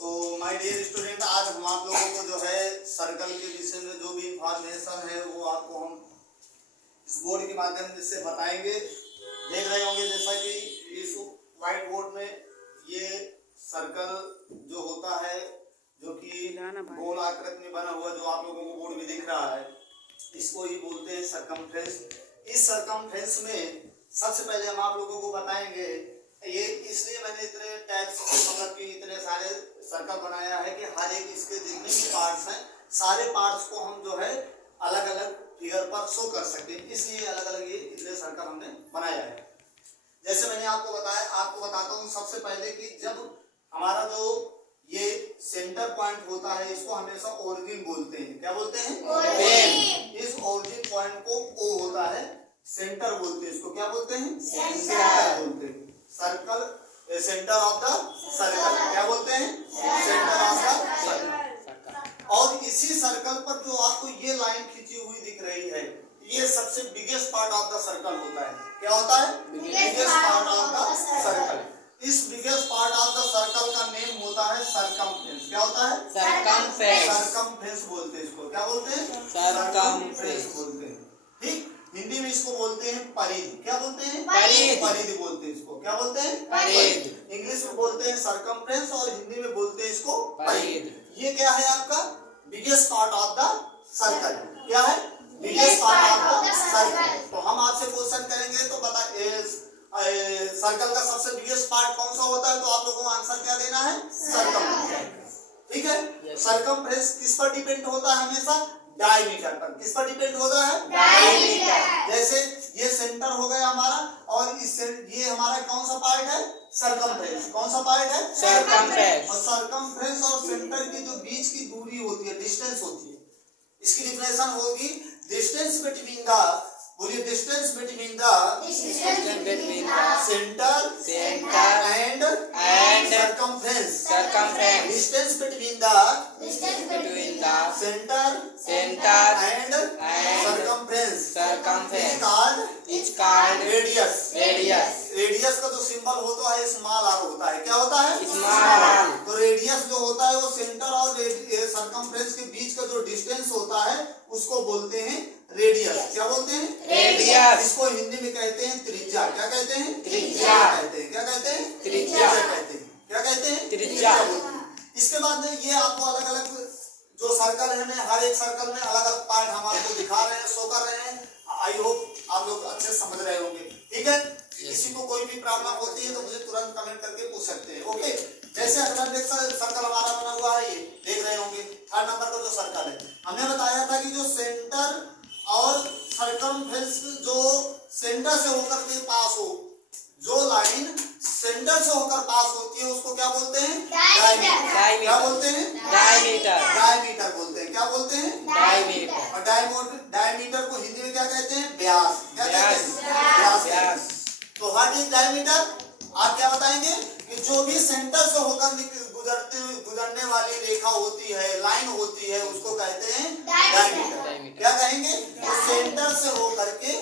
My dear student, आज हम आप लोगों को जो है सर्कल के विषय में जो भी इंफॉर्मेशन है वो आपको हम इस बोर्ड के माध्यम से बताएंगे। देख रहे होंगे जैसा कि इस व्हाइट बोर्ड में ये सर्कल जो होता है जो कि गोल आकृति में बना हुआ जो आप लोगों को बोर्ड में दिख रहा है, इसको ही बोलते हैं सरकमफ्रेंस। इस सरकमफ्रेंस में सबसे पहले हम आप लोगों को बताएंगे, ये इसलिए मैंने इतने टाइप्स मतलब कि इतने सारे सर्कल बनाया है कि हर एक इसके जितने भी पार्ट्स हैं सारे पार्ट्स को हम जो है अलग अलग फिगर पर शो कर सकते हैं, इसलिए अलग अलग ये इतने सर्कल हमने बनाया है। जैसे मैंने आपको बताया, आपको बताता हूँ सबसे पहले कि जब हमारा जो ये सेंटर पॉइंट होता है इसको हमेशा ओरिजिन बोलते हैं। क्या बोलते हैं? ओरिजिन। इस ओरिजिन पॉइंट को ओ होता है, सेंटर बोलते हैं इसको। क्या बोलते हैं? सेंटर बोलते हैं। Circle centre of the circle क्या बोलते हैं? Centre of the circle. और इसी सर्कल पर जो आपको ये लाइन खींची हुई दिख रही है ये सबसे biggest part of the circle होता है। क्या होता है? Biggest part of the circle. इस biggest part of the circle का नेम होता है सरकमफ्रेंस। क्या होता है? सरकमफ्रेंस। सरकमफ्रेंस बोलते हैं इसको। क्या बोलते हैं? सरकमफ्रेंस बोलते हैं। ठीक, हिंदी में इसको बोलते हैं परिधि। क्या बोलते हैं? परिधि बोलते हैं इसको। क्या बोलते हैं? परिधि। इंग्लिश में बोलते हैं सरकमफ्रेंस और हिंदी में बोलते हैं इसको परिधि। ये क्या है? आपका biggest part of the circle. क्या है? Biggest part of the circle. तो हम आपसे क्वेश्चन करेंगे तो बता सर्कल का सबसे बिगेस्ट पार्ट कौन सा होता है, तो आप लोगों को आंसर क्या देना है? सरकमफ्रेंस। ठीक है। सरकमफ्रेंस किस पर डिपेंड होता है? हमेशा डायमीटर पर। किस पर डिपेंड होता है? डायमीटर। जैसे ये सेंटर हो गया हमारा और ये हमारा कौन सा पार्ट है? सरकमफ्रेंस। कौन सा पार्ट है? सरकमफ्रेंस। और सरकमफ्रेंस और सेंटर की जो बीच की दूरी होती है, डिस्टेंस होती है, इसकी डिफिनेशन होगी डिस्टेंस बिटवीन द, बोलिए distance between the centre and circumference. Distance between the centre and circumference is called radius. Radius का जो सिंबल होता है स्मॉल आर होता है। क्या होता है? Small are. तो रेडियस जो होता है वो सेंटर और सरकमफ्रेंस के बीच का जो डिस्टेंस होता है उसको बोलते हैं रेडियस। क्या बोलते हैं? रेडियस। इसको हिंदी में कहते हैं त्रिज्या। क्या कहते हैं? त्रिज्या कहते हैं। क्या कहते हैं? त्रिज्या कहते हैं। क्या कहते हैं? त्रिज्या। इसके बाद ये आपको अलग अलग जो सर्कल है ना, हर एक सर्कल में अलग अलग पार्ट हम आपको दिखा रहे हैं, शो कर रहे हैं। आई होप आप लोग अच्छे समझ रहे होंगे। ठीक है। किसी को कोई भी प्रॉब्लम होती है तो मुझे तुरंत कमेंट करके पूछ सकते हैं। ओके। जैसे अगला सर्कल हमारा बना हुआ है, ये देख रहे होंगे थर्ड नंबर का जो सर्कल है, हमने बताया था कि जो सेंटर और सरकमफ्रेंस जो सेंटर से होकर के पास हो, जो लाइन सेंटर से होकर पास होती है उसको क्या बोलते हैं? डायमीटर। क्या बोलते हैं? डायमीटर बोलते हैं। क्या बोलते हैं? डायमीटर। और डायमीटर को हिंदी में क्या कहते हैं? व्यास। क्या कहते हैं? व्यास। तो व्हाट इज डायमीटर? आप क्या बताएंगे कि जो भी सेंटर से होकर गुजरने वाली रेखा होती है, लाइन होती है, उसको कहते हैं डायमीटर। क्या कहेंगे? तो सेंटर से होकर के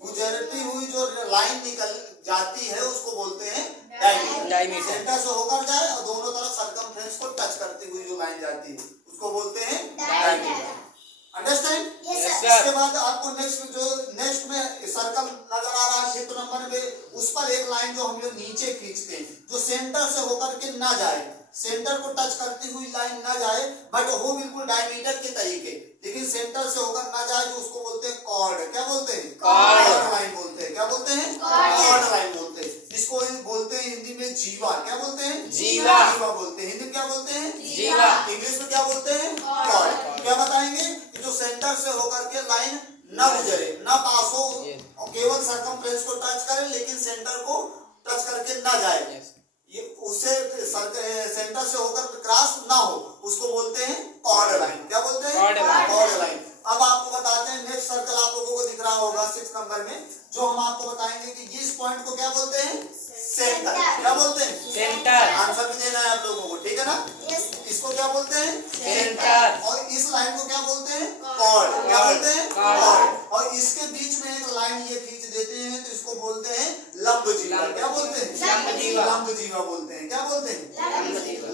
गुजरती हुई जो लाइन निकल जाती है उसको बोलते हैं डायमीटर। सेंटर से होकर जाए और दोनों तरफ सरकमफ्रेंस को टच करती हुई जो लाइन जाती है उसको बोलते हैं डायमीटर। अंडरस्टैंड? इसके बाद आपको नेक्स्ट में सर्कल नजर आ रहा है चित्र नंबर में, उस पर एक लाइन जो हम लोग नीचे खींचते हैं, जो सेंटर से होकर के ना जाए, सेंटर को टच करती हुई लाइन ना जाए, बट हो बिल्कुल डायमीटर के तरीके, लेकिन सेंटर से होकर ना जाए, जो उसको बोलते हैं कॉर्ड। क्या बोलते हैं? कॉर्ड लाइन बोलते हैं। क्या बोलते हैं? कॉर्ड लाइन बोलते हैं। इसको बोलते हैं हिंदी में जीवा। क्या बोलते हैं? जीवा बोलते हैं। हिंदी में क्या बोलते हैं? जीवा। इंग्लिश में क्या बोलते हैं? कॉर्ड। क्या बताएंगे कि जो सेंटर से होकर के लाइन ना गुजरे, ना पास हो, केवल सरकमफ्रेंस को टच करे लेकिन सेंटर को टच करके ना जाए, ये उससे सेंटर से होकर क्रॉस ना हो, उसको बोलते हैं कॉर्ड लाइन। क्या बोलते हैं? Chord line. अब आपको बताते हैं नेक्स्ट सर्कल आप लोगों को दिख रहा होगा 6 नंबर में, जो हम आपको बताएंगे कि इस पॉइंट को क्या बोलते हैं? सेंटर। क्या बोलते हैं? सेंटर। आंसर भी देना है आप लोगों को, ठीक है ना? इसको क्या बोलते हैं? सेंटर। और इस लाइन को क्या बोलते हैं? कॉर्ड। क्या बोलते हैं? कॉर्ड। और इसके बीच में एक लाइन ये खींच देते हैं तो इसको बोलते हैं लंबजीवा। क्या बोलते हैं? लंबजीवा बोलते हैं। क्या बोलते हैं?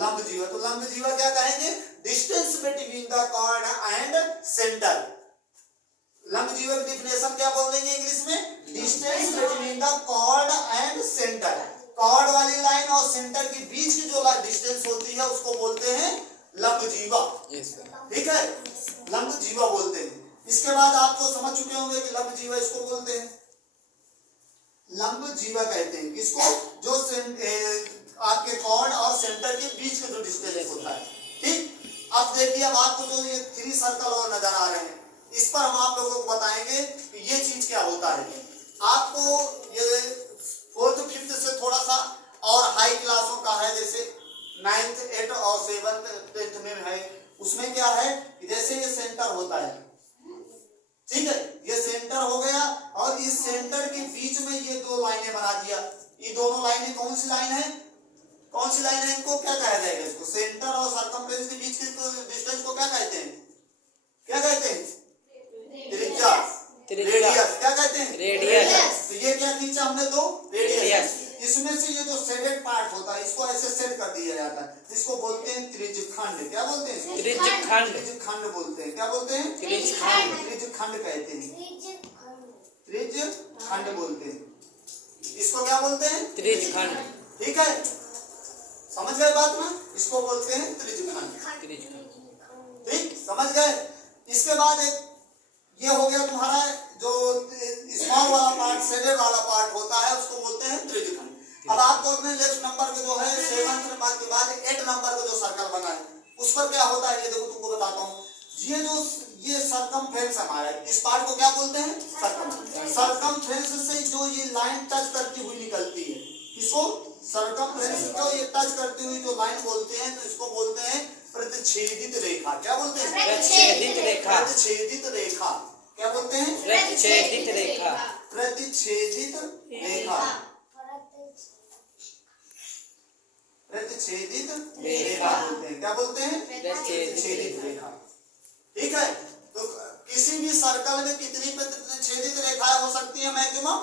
लंबजीवा। तो लंब जीवा क्या कहेंगे? Distance between the chord and centre. लंब जीवा की डिफिनेशन क्या बोलेंगे इंग्लिश में? Distance between the chord and centre. Chord वाली लाइन और सेंटर के बीच की जो डिस्टेंस होती है उसको बोलते हैं लंब जीवा। ठीक है, लंब जीवा बोलते हैं। इसके बाद आप तो समझ चुके होंगे कि लंब जीवा इसको बोलते हैं, लंब जीवा कहते हैं किसको? जो आपके कॉर्ड और सेंटर के बीच का जो डिस्टेंस होता है। ठीक, अब देखिए, अब आपको जो ये 3 सर्कल और नजर आ रहे हैं, इस पर हम आप लोगों को बताएंगे कि ये चीज क्या होता है। आपको ये 4th 5th से थोड़ा सा और हाई क्लासों का है, जैसे 9th 8th और 7th 10th में है, उसमें क्या है कि जैसे ये सेंटर होता है, ठीक है, ये सेंटर हो गया और इस सेंटर के बीच में ये 2 लाइनें बना दिया। ये दोनों लाइनें कौन सी लाइन है? कौन सी लाइन है? इनको क्या कहा जाएगा? इसको सेंटर और सर्कमफ्रेंस के बीच के डिस्टेंस को क्या कहते हैं? क्या कहते हैं? त्रिज्या, रेडियस। क्या कहते हैं? रेडियस। तो ये क्या खींचा हमने? 2 रेडियस। इसमें से ये जो शेडेड पार्ट होता है इसको ऐसे सेट कर दिया जाता है, इसको बोलते हैं त्रिज्यखंड। क्या बोलते हैं? त्रिज्यखंड। त्रिज्यखंड बोलते हैं। क्या बोलते हैं? त्रिज्यखंड। त्रिज्यखंड कहते हैं, त्रिज्यखंड बोलते हैं। इसको क्या बोलते हैं? त्रिज्यखंड। ठीक है, समझ गए बात में? इसको बोलते हैं त्रिज्यखंड। ठीक, समझ गए? इसके बाद एक ये हो गया तुम्हारा जो स्मॉल वाला पार्ट, शेडेड वाला पार्ट होता है, उसको बोलते हैं त्रिज्यखंड। अब आपको अपने लेफ्ट नंबर के जो है 7th नंबर के बाद 8 नंबर का जो सर्कल बना है उस पर क्या होता है ये देखो, तुमको बताता हूँ। ये सर्कमफ्रेंस हमारा है, इस पार्ट को क्या बोलते हैं? सर्कमफ्रेंस। सर्कमफ्रेंस से जो ये लाइन टच करती हुई निकलती है, इसको सर्कमफ्रेंस को ये टच करती हुई जो लाइन बोलते हैं, तो इसको बोलते हैं प्रतिच्छेदित रेखा। क्या बोलते हैं? प्रतिच्छेदित रेखा। प्रतिच्छेदित रेखा। क्या बोलते हैं? प्रतिच्छेदित रेखा। प्रतिच्छेदित रेखा। प्रतिच्छेदित रेखा बोलते हैं। क्या बोलते हैं? प्रतिच्छेदित रेखा। ठीक है, तो किसी भी सर्कल में कितनी प्रतिच्छेदित रेखाएं हो सकती है? मैक्सिमम